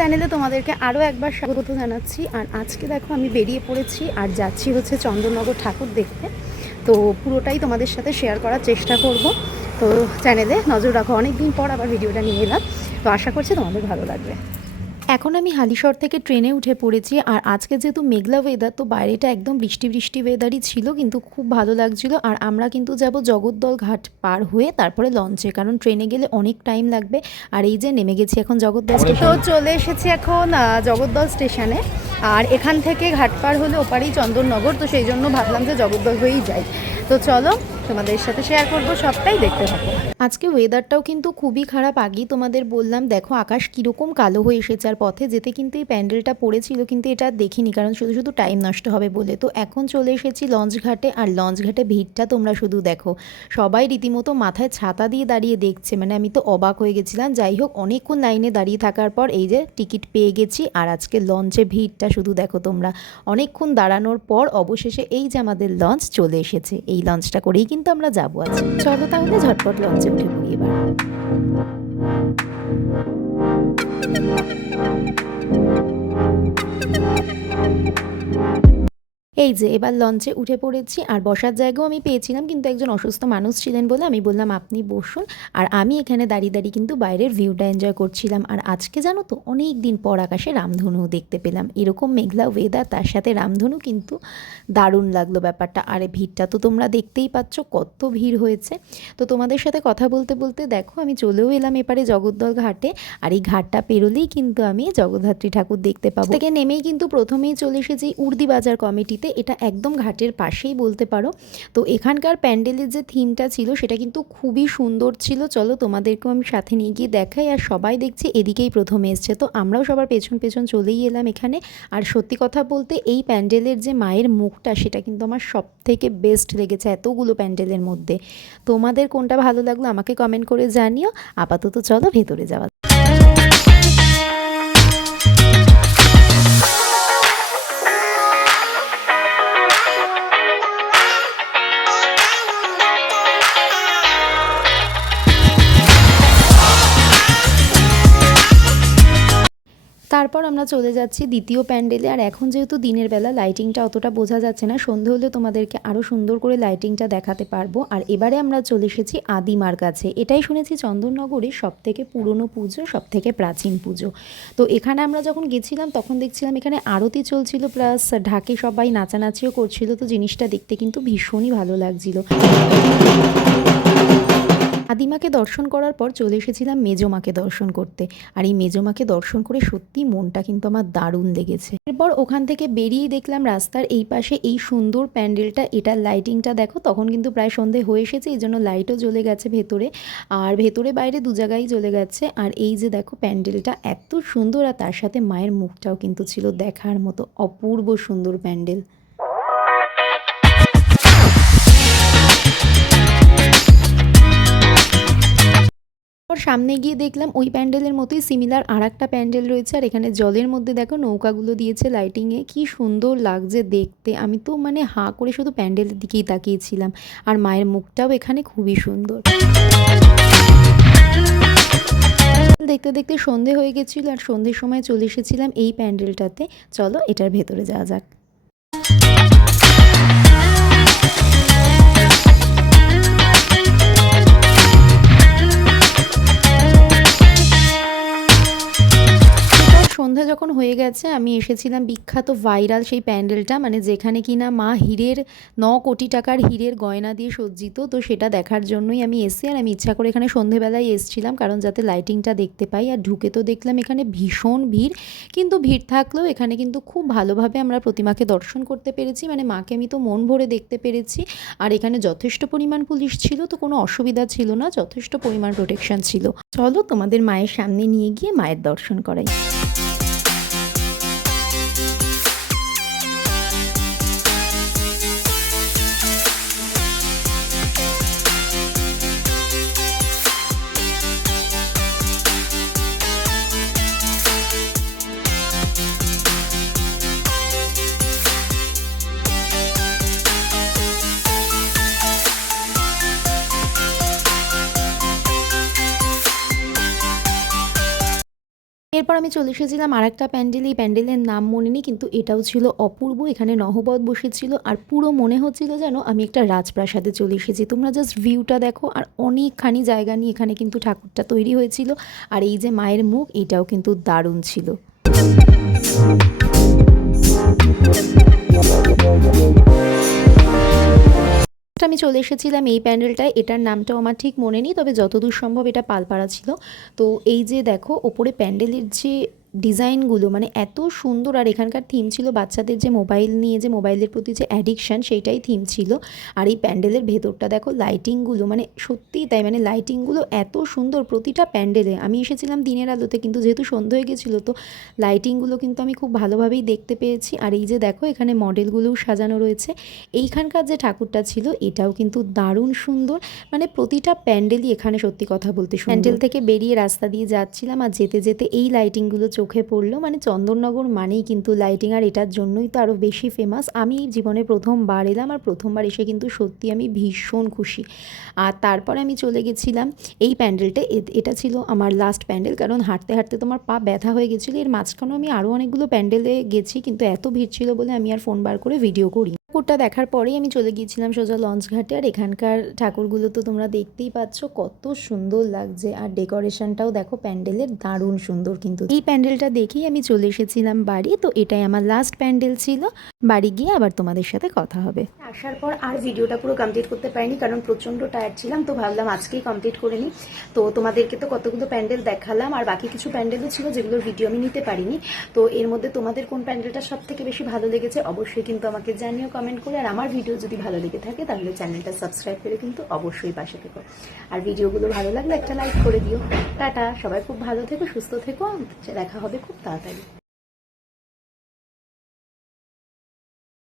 চ্যানেলে তোমাদেরকে আরও একবার স্বাগত জানাচ্ছি। আর আজকে দেখো আমি বেরিয়ে পড়েছি আর যাচ্ছি হচ্ছে চন্দননগর ঠাকুর দেখতে। তো পুরোটাই তোমাদের সাথে শেয়ার করার চেষ্টা করব। তো চ্যানেলে নজর রাখো, অনেক দিন পর আবার ভিডিওটা নিয়ে এলাম। তো আশা করছি তোমাদের ভালো লাগবে। এখন আমি হালিশহর থেকে ট্রেনে উঠে পড়েছি। আর আজকে যেহেতু মেঘলা ওয়েদার, তো বাইরেটা একদম বৃষ্টি বৃষ্টি ওয়েদারই ছিল, কিন্তু খুব ভালো লাগছিল। আর আমরা কিন্তু যাব জগদ্দল ঘাট পার হয়ে তারপরে লঞ্চে, কারণ ট্রেনে গেলে অনেক টাইম লাগবে। আর এই যে নেমে গেছি এখন জগদ্দল স্টেশন। তো চলে এসেছি এখন জগদ্দল স্টেশনে। আর এখান থেকে ঘাট পার হলে ওপারেই চন্দননগর, তো সেই জন্য ভাবলাম যে জগদ্দল হয়েই যাই। তো চলো তোমাদের সাথে শেয়ার করবো, সবটাই দেখতে থাকো। আজকে ওয়েদারটাও কিন্তু খুবই খারাপ। আগেই তোমাদের বললাম, দেখো আকাশ কীরকম কালো হয়ে এসেছে। আর পথে যেতে কিন্তু এই প্যান্ডেলটা পড়েছিল, কিন্তু এটা দেখিনি, কারণ শুধু শুধু টাইম নষ্ট হবে বলে। তো এখন চলে এসেছি লঞ্চ ঘাটে। আর লঞ্চ ঘাটে ভিড়টা তোমরা শুধু দেখো, সবাই রীতিমতো মাথায় ছাতা দিয়ে দাঁড়িয়ে দেখছে। মানে আমি তো অবাক হয়ে গেছিলাম। যাই হোক, অনেকক্ষণ লাইনে দাঁড়িয়ে থাকার পর এই যে টিকিট পেয়ে গেছি। আর আজকে লঞ্চে ভিড়টা শুধু দেখো তোমরা, অনেকক্ষণ দাঁড়ানোর পর অবশেষে এই যে আমাদের লঞ্চ চলে এসেছে। এই লঞ্চটা করেই কিন্তু আমরা যাবো আজ। চলো তাহলে ঝটপট লঞ্চে উঠে পড়ি এবার। এই যে এবার লঞ্চে উঠে পড়েছি। আর বসার জায়গাও আমি পেয়েছিলাম, কিন্তু একজন অসুস্থ মানুষ ছিলেন বলে আমি বললাম আপনি বসুন। আর আমি এখানে দাঁড়িয়ে দাঁড়িয়ে কিন্তু বাইরের ভিউটা এনজয় করছিলাম। আর আজকে জানো তো, অনেক দিন পর আকাশে রামধনু দেখতে পেলাম। এরকম মেঘলা ওয়েদার, তার সাথে রামধনু, কিন্তু দারুণ লাগলো ব্যাপারটা। আর ভিড়টা তো তোমরা দেখতেই পাচ্ছ কত ভিড় হয়েছে। তো তোমাদের সাথে কথা বলতে বলতে দেখো আমি চলেও এলাম এপারে জগদ্দল ঘাটে। আর এই ঘাটটা পেরোলেই কিন্তু আমি জগদ্ধাত্রী ঠাকুর দেখতে পাবো। থেকে নেমেই কিন্তু প্রথমেই চলে এসেছি উর্দি বাজার কমিটিতে। এটা একদম ঘাটের পাশেই বলতে পারো। তো এখানকার প্যান্ডেলের যে থিমটা ছিল সেটা কিন্তু খুবই সুন্দর ছিল। চলো তোমাদেরকেও আমি সাথে নিয়ে গিয়ে দেখাই। আর সবাই দেখছি এদিকেই প্রথমে এসছে, তো আমরাও সবার পেছন পেছন চলেই এলাম এখানে। আর সত্যি কথা বলতে এই প্যান্ডেলের যে মায়ের মুখটা, সেটা কিন্তু আমার সব থেকে বেস্ট লেগেছে এতগুলো প্যান্ডেলের মধ্যে। তোমাদের কোনটা ভালো লাগলো আমাকে কমেন্ট করে জানিও। আপাতত চলো ভেতরে যাওয়া। তারপর আমরা চলে যাচ্ছি দ্বিতীয় প্যান্ডেলে। আর এখন যেহেতু দিনের বেলা, লাইটিংটা অতটা বোঝা যাচ্ছে না, সন্ধে হলে তোমাদেরকে আরও সুন্দর করে লাইটিংটা দেখাতে পারবো। আর এবারে আমরা চলে এসেছি আদিমার কাছে। এটাই শুনেছি চন্দননগরের সবথেকে পুরনো পুজো, সবথেকে প্রাচীন পুজো। তো এখানে আমরা যখন গেছিলাম তখন দেখছিলাম এখানে আরতি চলছিল, প্লাস ঢাকে সবাই নাচানাচিও করছিল। তো জিনিসটা দেখতে কিন্তু ভীষণই ভালো লাগছিল। আদিমাকে দর্শন করার পর চলে এসেছিলাম মেজোমাকে দর্শন করতে। আর এই মেজোমাকে দর্শন করে সত্যি মনটা কিন্তু আমার দারুণ লেগেছে। এরপর ওখান থেকে বেরিয়ে দেখলাম রাস্তার এই পাশে এই সুন্দর প্যান্ডেলটা। এটার লাইটিংটা দেখো, তখন কিন্তু প্রায় সন্ধে হয়ে এসেছে, এই জন্য লাইটও জ্বলে গেছে ভেতরে। আর ভেতরে বাইরে দু জায়গায় জ্বলে গেছে। আর এই যে দেখো প্যান্ডেলটা এত সুন্দর, আর তার সাথে মায়ের মুখটাও কিন্তু ছিল দেখার মতো। অপূর্ব সুন্দর প্যান্ডেল। সামনে গিয়ে দেখলাম ওই প্যান্ডেলের মতোই সিমিলার আর একটা প্যান্ডেল রয়েছে। আর এখানে জলের মধ্যে দেখো নৌকাগুলো দিয়েছে লাইটিংয়ে, কি সুন্দর লাগছে দেখতে। আমি তো মানে হাঁ করে শুধু প্যান্ডেলের দিকেই তাকিয়েছিলাম। আর মায়ের মুখটাও এখানে খুবই সুন্দর। দেখতে দেখতে সন্ধে হয়ে গেছিল। আর সন্ধ্যের সময় চলে এসেছিলাম এই প্যান্ডেলটাতে। চলো এটার ভেতরে যাওয়া যাক। সন্ধ্যা যখন হয়ে গেছে, আমি এসেছিলাম বিখ্যাত ভাইরাল সেই প্যান্ডেলটা, মানে যেখানে কিনা মা হীরের 9 কোটি টাকার হীরের গয়না দিয়ে সজ্জিত। তো সেটা দেখার জন্যই আমি এসেছি। আর আমি ইচ্ছা করে এখানে সন্ধেবেলায় এসেছিলাম, কারণ যাতে লাইটিংটা দেখতে পাই। আর ঢুকে তো দেখলাম এখানে ভীষণ ভিড়, কিন্তু ভিড় থাকলেও এখানে কিন্তু খুব ভালোভাবে আমরা প্রতিমাকে দর্শন করতে পেরেছি। মানে মাকে আমি তো মন ভরে দেখতে পেরেছি। আর এখানে যথেষ্ট পরিমাণ পুলিশ ছিল, তো কোনো অসুবিধা ছিল না, যথেষ্ট পরিমাণ প্রোটেকশন ছিল। চলো তোমাদের মায়ের সামনে নিয়ে গিয়ে মায়ের দর্শন করাই। এরপর আমি চলে এসেছিলাম আর একটা প্যান্ডেল। এই প্যান্ডেলের নাম মনে নেই, কিন্তু এটাও ছিল অপূর্ব। এখানে নহবত বসেছিল আর পুরো মনে হচ্ছিল যেন আমি একটা রাজপ্রাসাদে চলে এসেছি। তোমরা জাস্ট ভিউটা দেখো, আর অনেকখানি জায়গা নিয়ে এখানে কিন্তু ঠাকুরটা তৈরি হয়েছিল। আর এই যে মায়ের মুখ, এটাও কিন্তু দারুণ ছিল। আমি চলে এসেছিলাম এই প্যান্ডেলটায়। এটার নামটাও আমার ঠিক মনে নেই, তবে যতদূর সম্ভব এটা পালপাড়া ছিল। তো এই যে দেখো ওপরে প্যান্ডেলের যে ডিজাইনগুলো মানে এত সুন্দর, আর এখানকার থিম ছিল বাচ্চাদের যে মোবাইল নিয়ে যে মোবাইলের প্রতি যে অ্যাডিকশান, সেইটাই থিম ছিল। আর এই প্যান্ডেলের ভেতরটা দেখো, লাইটিংগুলো মানে সত্যিই তাই, মানে লাইটিংগুলো এত সুন্দর প্রতিটা প্যান্ডেলে। আমি এসেছিলাম দিনের আলোতে, কিন্তু যেহেতু সন্ধ্যা হয়ে গেছিলো তো লাইটিংগুলো কিন্তু আমি খুব ভালোভাবেই দেখতে পেয়েছি। আর এই যে দেখো এখানে মডেলগুলোও সাজানো রয়েছে। এইখানকার যে ঠাকুরটা ছিল এটাও কিন্তু দারুণ সুন্দর, মানে প্রতিটা প্যান্ডেলই এখানে সত্যি কথা বলতে সুন্দর। প্যান্ডেল থেকে বেরিয়ে রাস্তা দিয়ে যাচ্ছিলাম, আর যেতে যেতে এই লাইটিংগুলো চোখে পড়লো। মানে চন্দননগর মানেই কিন্তু লাইটিং, আর এটার জন্যই তো আরও বেশি ফেমাস। আমি জীবনে প্রথমবার এলাম, আর প্রথমবার এসে কিন্তু সত্যি আমি ভীষণ খুশি। আর তারপরে আমি চলে গেছিলাম এই প্যান্ডেলটা। এটা ছিল আমার লাস্ট প্যান্ডেল, কারণ হাঁটতে হাঁটতে তোমার পা ব্যথা হয়ে গেছিলো। এর মাঝখানেও আমি আরও অনেকগুলো প্যান্ডেলে গেছি, কিন্তু এত ভিড় ছিল বলে আমি আর ফোন বার করে ভিডিও করি। ঠাকুরটা দেখার পরেই আমি চলে গিয়েছিলাম সোজা লঞ্চ ঘাটে। আর এখানকার ঠাকুরগুলো তো তোমরা দেখতেই পাচ্ছ কত সুন্দর লাগছে, আর ডেকোরেশনটাও দেখো প্যান্ডেলের দারুণ সুন্দর। কিন্তু এই প্যান্ডেলটা দেখেই আমি চলে এসেছিলাম বাড়ি। তো এটাই আমার লাস্ট প্যান্ডেল ছিল। বাড়ি গিয়ে আবার তোমাদের সাথে কথা হবে। আসার পর আর ভিডিওটা পুরো কমপ্লিট করতে পারিনি, কারণ প্রচণ্ড টায়ার্ড ছিলাম। তো ভাবলাম আজকেই কমপ্লিট করে নিই। তো তোমাদেরকে তো কতগুলো প্যান্ডেল দেখালাম, আর বাকি কিছু প্যান্ডেলও ছিল যেগুলোর ভিডিও আমি নিতে পারিনি। তো এর মধ্যে তোমাদের কোন প্যান্ডেলটা সব থেকে বেশি ভালো লেগেছে অবশ্যই কিন্তু আমাকে জানিও কমেন্ট করে। আর আমার ভিডিও যদি ভালো লেগে থাকে তাহলে চ্যানেলটা সাবস্ক্রাইব করে কিন্তু অবশ্যই পাশে থেকো। আর ভিডিওগুলো ভালো লাগলে একটা লাইক করে দিও। টাটা, সবাই খুব ভালো থেকো, সুস্থ থেকো, দেখা হবে খুব তাড়াতাড়ি।